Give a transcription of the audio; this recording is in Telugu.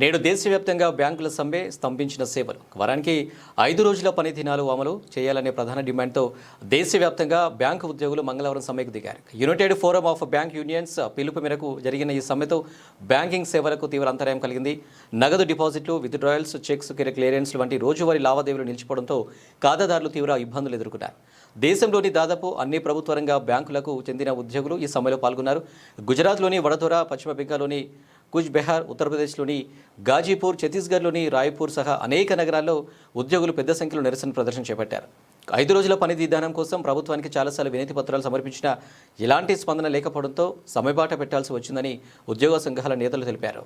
నేడు దేశవ్యాప్తంగా బ్యాంకుల సమ్మె స్తంభించిన సేవలు. వారానికి ఐదు రోజుల పని దినాలు అమలు చేయాలనే ప్రధాన డిమాండ్తో దేశవ్యాప్తంగా బ్యాంకు ఉద్యోగులు మంగళవారం సమ్మెకు దిగారు. United forum of bank unions పిలుపు మేరకు జరిగిన ఈ సమ్మెతో బ్యాంకింగ్ సేవలకు తీవ్ర అంతరాయం కలిగింది. నగదు డిపాజిట్లు విత్డ్రాయల్స్ చెక్స్ క్లియరెన్స్ వంటి రోజువారీ లావాదేవీలు నిలిచిపోవడంతో ఖాతాదారులు తీవ్ర ఇబ్బందులు ఎదుర్కొన్నారు. దేశంలోని దాదాపు అన్ని ప్రభుత్వ రంగ బ్యాంకులకు చెందిన ఉద్యోగులు ఈ సమ్మెలో పాల్గొన్నారు. గుజరాత్లోని వడదోర పశ్చిమ బెంగాల్లోని కుచ్ బెహార్ ఉత్తరప్రదేశ్లోని గాజీపూర్ ఛత్తీస్గఢ్లోని రాయ్పూర్ సహా అనేక నగరాల్లో ఉద్యోగులు పెద్ద సంఖ్యలో నిరసన ప్రదర్శన చేపట్టారు. ఐదు రోజుల పని విధానం కోసం ప్రభుత్వానికి చాలాసార్లు వినతి పత్రాలు సమర్పించినా ఎలాంటి స్పందన లేకపోవడంతో సమ్మెబాట పెట్టాల్సి వచ్చిందని ఉద్యోగ సంఘాల నేతలు తెలిపారు.